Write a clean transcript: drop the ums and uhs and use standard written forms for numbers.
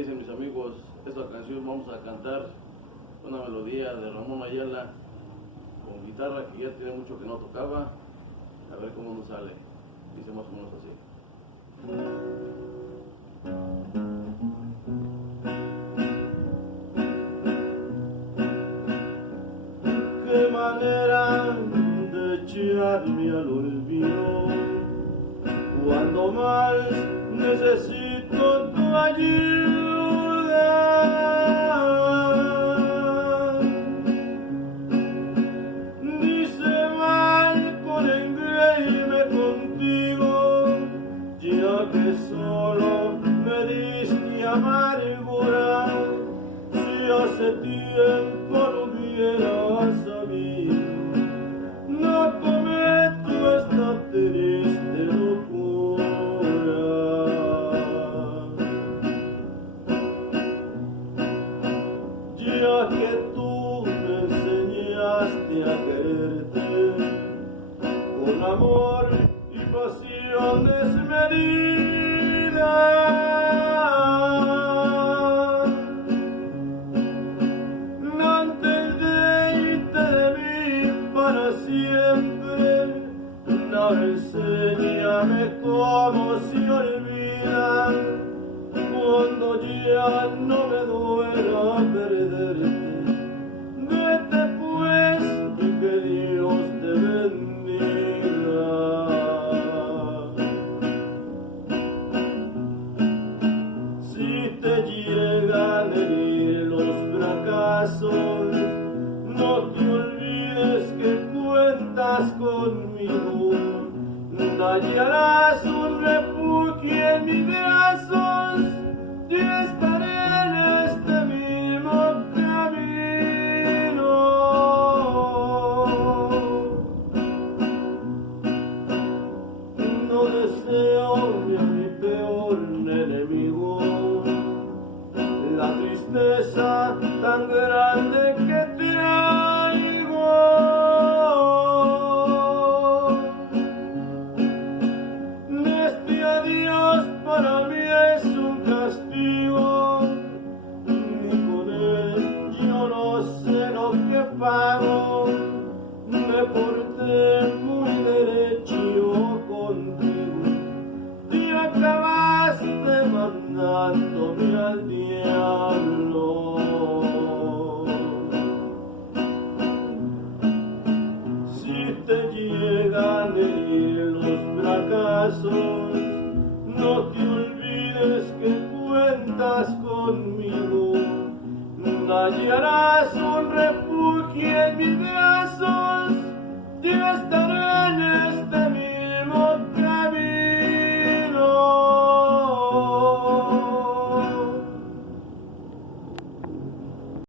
dicen mis amigos, esta canción vamos a cantar una melodía de Ramón Ayala con guitarra que ya tiene mucho que no tocaba, a ver cómo nos sale. Dice más o menos así. Qué manera de echarme al olvido cuando más necesito tu ayuda. Dice mal con engreírme contigo, ya que solo me diste amargura. Si hace tiempo no hubiera sabido, no cometo esta triste locura. Ya que tú me enseñaste a quererte con amor y pasión desmedida, antes de irte de mí para siempre, no, enséñame cómo se olvida cuando ya no me duela perderte. Vete pues y que Dios te bendiga. Si te llegan a herir los fracasos, no te olvides que cuentas conmigo. Hallarás un refugio en mis brazos y estaré en este mismo camino. No deseo ni a mi peor enemigo la tristeza tan grande que traigo. Este adiós para mí es un castigo, y con él yo no sé lo que pago. Me porté muy derecho contigo y acabaste mandándome al diablo. Si te llegan a herir los fracasos, no te olvides que cuentas conmigo. Hallarás un refugio en mis brazos y estaré